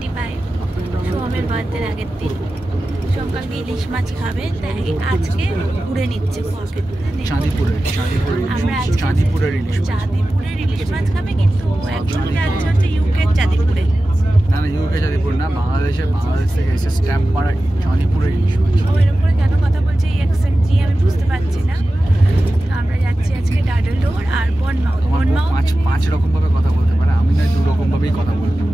25 সোহমের বার্থডের আগের দিন। সোহম কালকে ইলিশ মাছ খাবে, তাই আজকে ঘুরে নিচ্ছে আমরা চাঁদিপুরের ইলিশ মাছ খাবে, কিন্তু অ্যাকচুয়ালি যাচ্ছে হচ্ছে ইউকের চাঁদিপুরে। না না, ইউকে চাঁদিপুর না, বাংলাদেশ থেকে এসে স্ট্যাম্প মারা চাঁদিপুরের ইলিশ মাছ। ও এরকম করে কেন কথা বলছে এই অ্যাকসেন্ট দিয়ে আমি বুঝতে পারছি না। আমরা যাচ্ছি আজকে ডাডলডোর আর বনমাউথ। পাঁচ রকম ভাবে কথা বলতে পারে, আমি না 2 রকম ভাবেই কথা বলতাম।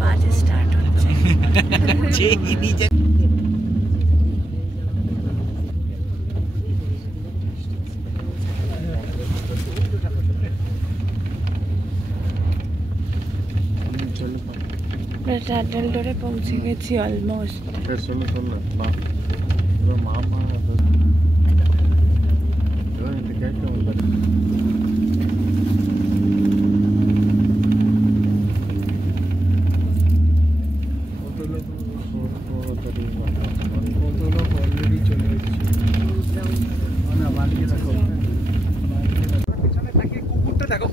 বাজে স্টার্ট হচ্ছে। ডাডলডোরে পৌঁছে গেছি অলমোস্ট।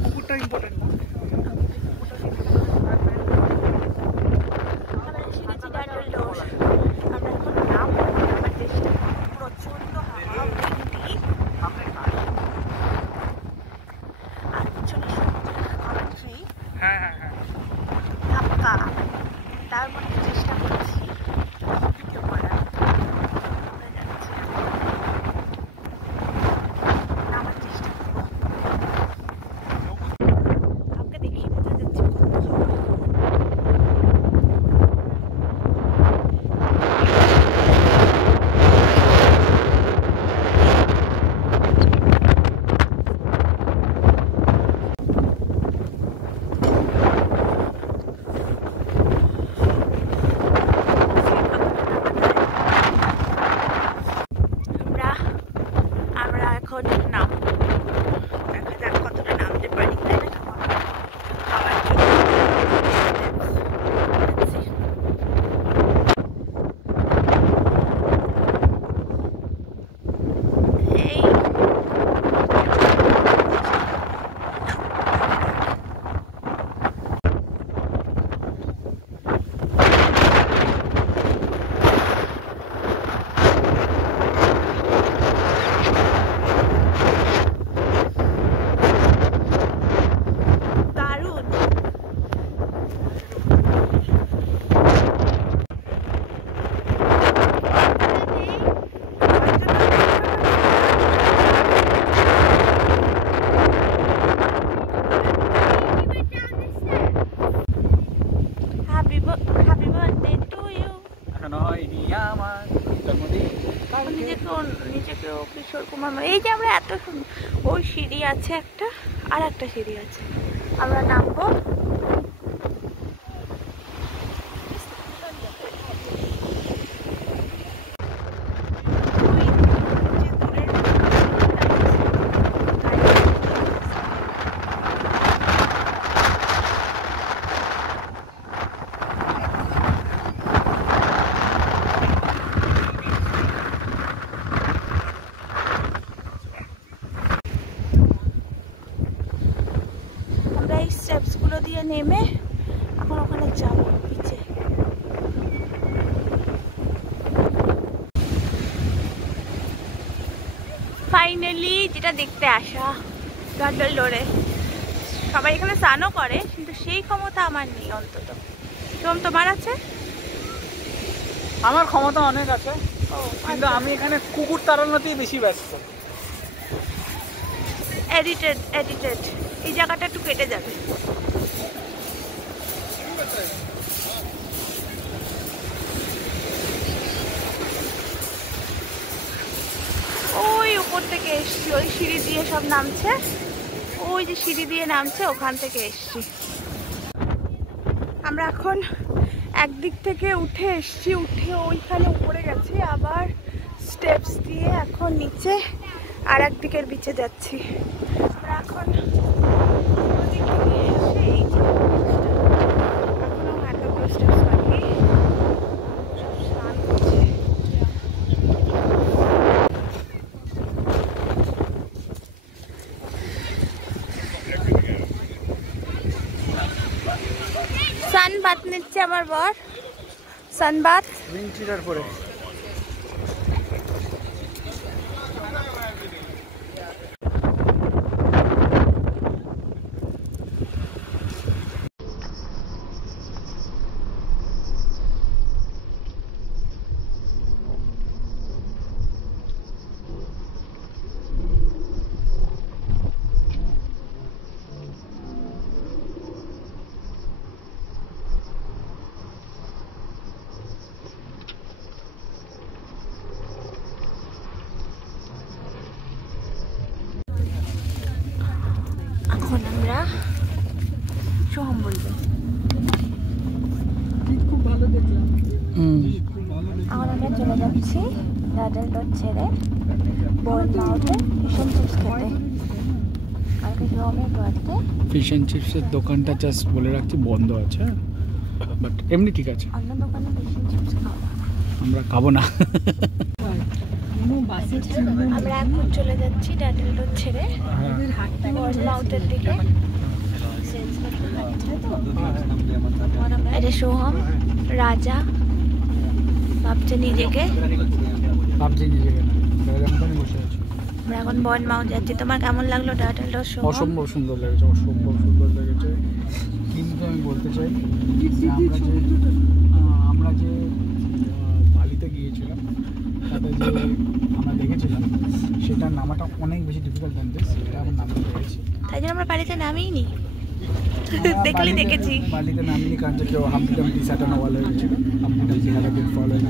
কুকুরটা ইম্পর্টেন্ট। তার মধ্যে চেষ্টা করছি ভিডিও করার। আমরা যাচ্ছি, নামার চেষ্টা করবো। আমাকে দেখিয়ে দিতে যাচ্ছি কিশোর কুমার। এই যে আমরা এত সুন্দর, ওই সিঁড়ি আছে একটা, আর একটা সিঁড়ি আছে, আমরা নামবো। স্টেপসগুলো দিয়ে নেমে এখন ওখানে যাবো পিছে। ফাইনালি যেটা দেখতে আসা, ডাডলডোরে সবাই এখানে স্নানও করে, কিন্তু সেই ক্ষমতা আমার নেই। অন্তত তোমার আছে? আমার ক্ষমতা অনেক আছে, কিন্তু আমি এখানে কুকুর তাড়ানোতেই বেশি ব্যস্ত। এডিটেড এই জায়গাটা একটু কেটে যাবে। ওই উপর থেকে এসছি, ওই সিঁড়ি দিয়ে সব নামছে, ওই যে সিঁড়ি দিয়ে নামছে ওখান থেকে এসছি। আমরা এখন একদিক থেকে উঠে এসছি, উঠে ওইখানে উপরে গেছি, আবার স্টেপস দিয়ে এখন নিচে আর একদিকের বিচে যাচ্ছি। আমরা এখন ওদিক থেকে এসে এই যে এখনো এতগুলো স্টেপস বাকি, সব স্নান করছে। सन बात নিচ্ছে আমার বর সানবাথ উইন্ড পরে। এখন আমরা সোহম বলবো। খুব ভালো দেখলাম। এখন আমরা চলে যাচ্ছি ডাডল ডট ছেড়ে বোর্নমাউথে ফিশ অ্যান্ড চিপস খেতে। কালকে সোহমের বার্থডে। ফিশ অ্যান্ড চিপসের দোকানটা জাস্ট বলে রাখছি বন্ধ আছে, বাট এমনি ঠিক আছে। অন্য দোকানে ফিশ অ্যান্ড চিপস খাবো, আমরা খাবো না। আমরা এখন চলে যাচ্ছি ডাডল ডট ছেড়ে বোর্নমাউথের দিকে। এটা সোহম রাজা ভাবছে নিজেকে। ভাবছি নিজেকে না, বসে আছি। আমরা এখন বোর্নমাউথ যাচ্ছি। তোমার কেমন লাগলো ডাডল ডট সোহম? অসম্ভব সুন্দর লেগেছে, অসম্ভব সুন্দর লেগেছে। কিন্তু আমি বলতে চাই যে আমরা যে বালিতে গিয়েছিলাম তাতে যে আমরা দেখেছিলাম সেটার নামাটা অনেক বেশি ডিফিকাল্ট জানতে, সেটা আমরা নামতে পেরেছি। তাই জন্য আমরা বাড়িতে নামিনি, দেখলি দেখেছি। বালিতে নামিনি কারণ কেউ হাম্পটি ডাম্পটি স্যাটানো ওয়াল হয়ে গেছিল। হাম্পটি ডাম্পটি খেলাকে ফলো হয়ে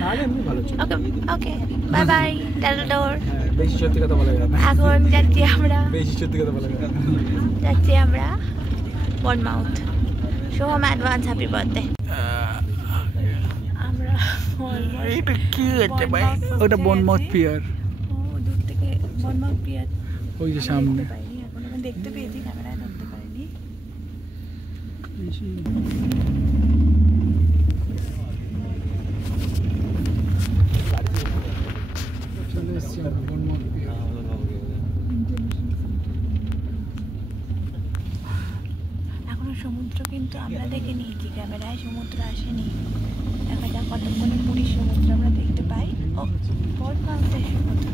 নাহলে এমনি ভালো ছিল। ওকে ওকে, বাই বাই ডাডল ডট। বেশি সত্যি কথা বলা যায় না, এখন যাচ্ছি আমরা, বেশি সত্যি কথা বলা যায় না। যাচ্ছি আমরা Bournemouth. Soham advance happy birthday. আমরা এটা কি হচ্ছে ভাই? ওটা বোর্নমাউথ পিয়ার, দূর থেকে বোর্নমাউথ পিয়ার ওই যে সামনে। এখন আমি দেখতে পেয়েছি, ক্যামেরায় ধরতে পারিনি। চলে এসছি আমরা বোর্নমাউথ পিয়ার। এখনো সমুদ্র কিন্তু আমরা দেখে নিয়েছি, ক্যামেরায় সমুদ্র আসেনি। দেখা যাক কতক্ষণে পুরীর সমুদ্র আমরা দেখতে পাই। ও বোর্নমাউথের সমুদ্র,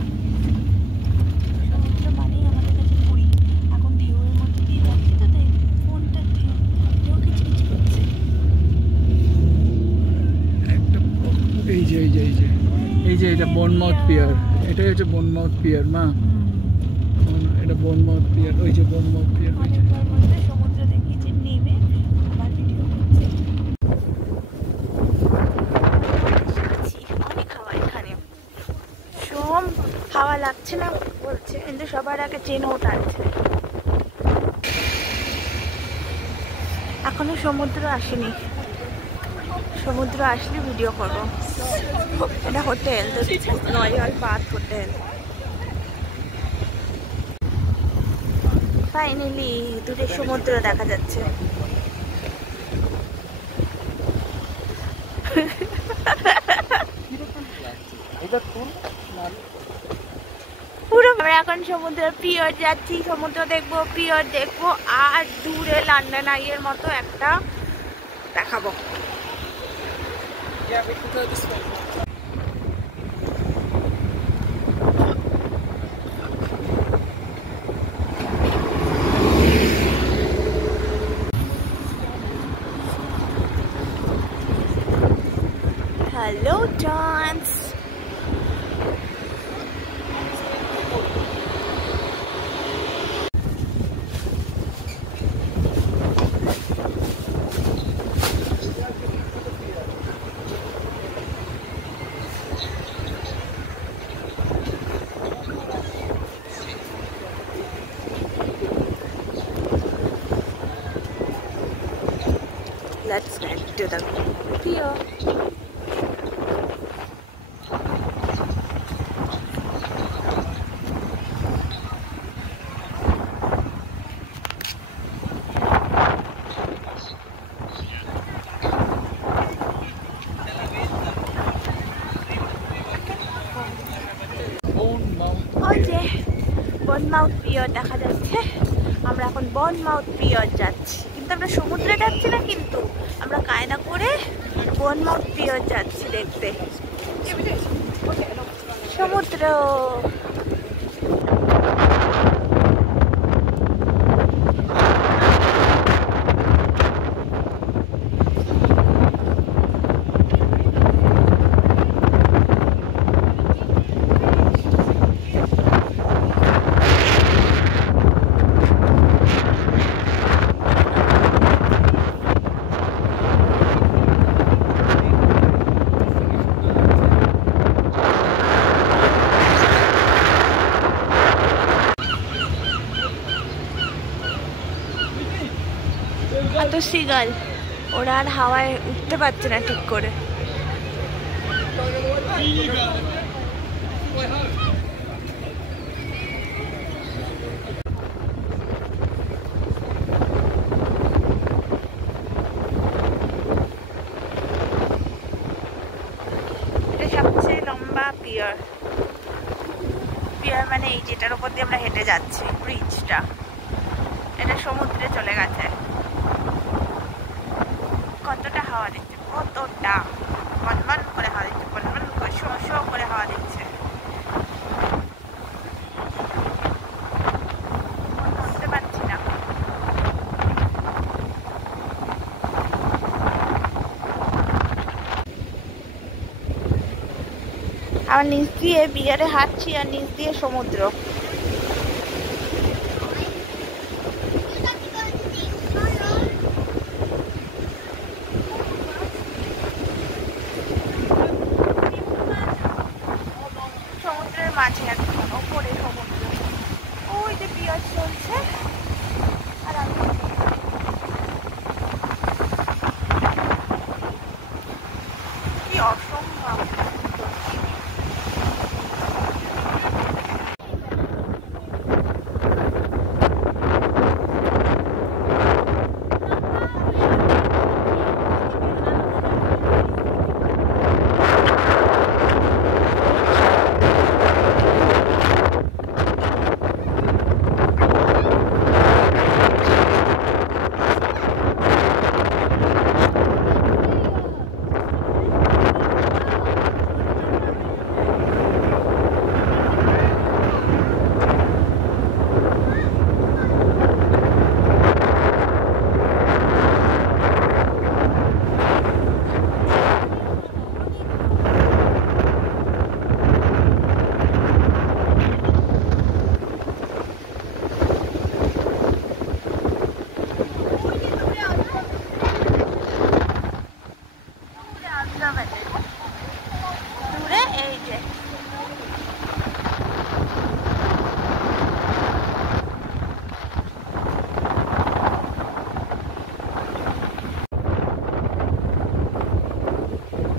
সমুদ্র মানেই আমাদের কাছে পুরী। এখন ঢেউয়ের মধ্যে দিয়ে যাচ্ছি তো, তাই ফোনটা ঢেউ কিছু করছে। এই যে এই যে এই যে এই যে এটা বোর্নমাউথ পিয়ার, এটাই হচ্ছে বোর্নমাউথ পিয়ার মা। এটা বোর্নমাউথ পিয়ার, ওই যে বোর্নমাউথ পিয়ার। অনেকবার মধ্যে সমুদ্র দেখিয়েছি, নেমে আবার ভিডিও করছে। অনেক হাওয়া এখানে। সোম হাওয়া লাগছে না বলছে, কিন্তু সবার আগে ট্রেনও টানছে। এখনো সমুদ্র আসেনি, সমুদ্র আসলে ভিডিও করবো। এটা হোটেল, নয়াল বাথ হোটেল। ফাইনালি দূরে সমুদ্র দেখা যাচ্ছে। পুরো আমরা এখন সমুদ্রের পিয়র যাচ্ছি, সমুদ্র দেখবো, পিয়র দেখবো, আর দূরে লন্ডন আইয়ের মতো একটা দেখাবো। Hello, Dance. Let's get to the pier. ওই যে বোর্নমাউথ পিয়ার দেখা যাচ্ছে। আমরা এখন বোর্নমাউথ পিয়ার যাচ্ছি, কিন্তু কিন্তু আমরা সমুদ্রে যাচ্ছি না, কিন্তু আমরা কায়না করে বোনমাউথ পিয়ার যাচ্ছি দেখতে সমুদ্র। এত সিগাল, ওরা আর হাওয়ায় উঠতে পারছে না ঠিক করে। এটা সবচেয়ে লম্বা পিয়ার। পিয়ার মানে এই যেটার উপর দিয়ে আমরা হেঁটে যাচ্ছি, ব্রিজটা, এটা সমুদ্রে চলে গেছে। কতটা হাওয়া দিচ্ছে, কতটা মনমন করে হাওয়া দিচ্ছে, মনমন করে শো শো করে হাওয়া দিচ্ছে। ধরতে পারছি না। আমার নিচ দিয়ে বিয়ারে হাঁটছি আর নিচ দিয়ে সমুদ্র। সমুদ্রের মাঝে একদম ওপরে সমুদ্র, ওই যে পিয়ার চলছে আর আমি কি অসম্ভব। দূরে এই যে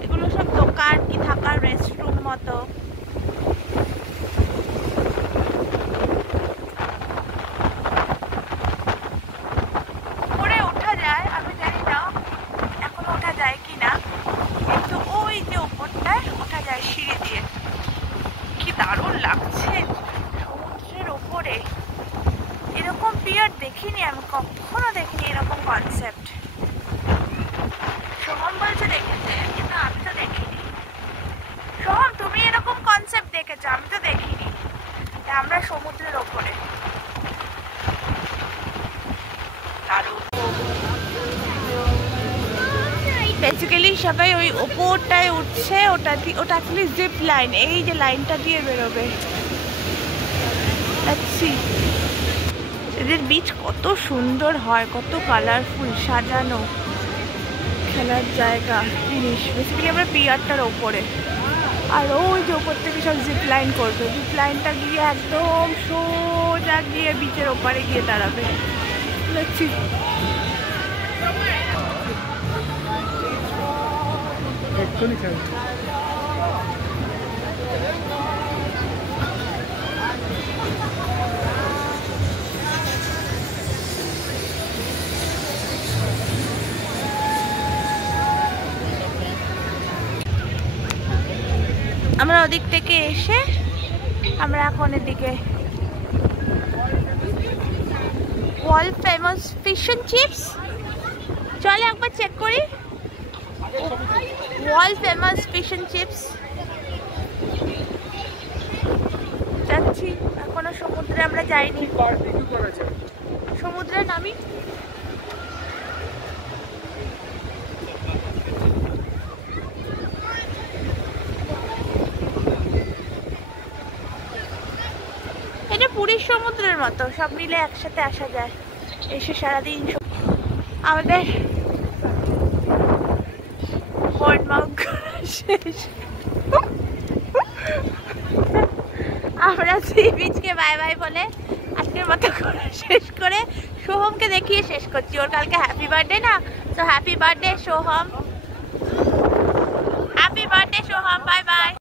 এগুলো সব দোকান কি থাকার রেস্টরুম মতো। উপরে ওঠা যায়, আমি জানি না এখন ওঠা যায় কিনা, কিন্তু ওই যে উপরটায় ওঠা যায় সিঁড়ি দিয়ে। কি দারুণ লাগছে সমুদ্রের ওপরে। এরকম পিয়ার দেখিনি আমি, কখনো দেখিনি এরকম কনসেপ্ট। সোহম বলছে দেখেছে, কিন্তু আমি তো দেখিনি। সোহম, তুমি এরকম কনসেপ্ট দেখেছো? আমি তো দেখিনি। আমরা সমুদ্রের ওপরে, দারুণ। বেসিক্যালি সবাই ওই ওপরটায় উঠছে, ওটা অ্যাকচুয়ালি জিপ লাইন, এই যে লাইনটা দিয়ে বেরোবে। এদের বিচ কত সুন্দর হয়, কত কালারফুল, সাজানো, খেলার জায়গা, জিনিস। বেসিক্যালি আমরা পিয়ারটার ওপরে, আর ওই যে ওপর থেকে সব জিপ লাইন করবে। জিপ লাইনটা গিয়ে একদম সোজা গিয়ে বিচের ওপারে গিয়ে দাঁড়াবে। দেখছি আমরা ওদিক থেকে এসে আমরা এখন এদিকে world famous fish and chips চলে একবার চেক করি world famous fish and chips. যাচ্ছি, এখনো সমুদ্রে আমরা যাইনি, সমুদ্রে নামি। এটা পুরীর সমুদ্রের মতো, সব মিলে একসাথে আসা যায়, এসে সারাদিন। আমাদের শেষ, আমরা সি বিচকে বাই বাই বলে আজকের মতো শেষ করে সোহমকে দেখিয়ে শেষ করছি। ওর কালকে হ্যাপি বার্থডে না, তো happy birthday Soham, happy birthday Soham, bye bye.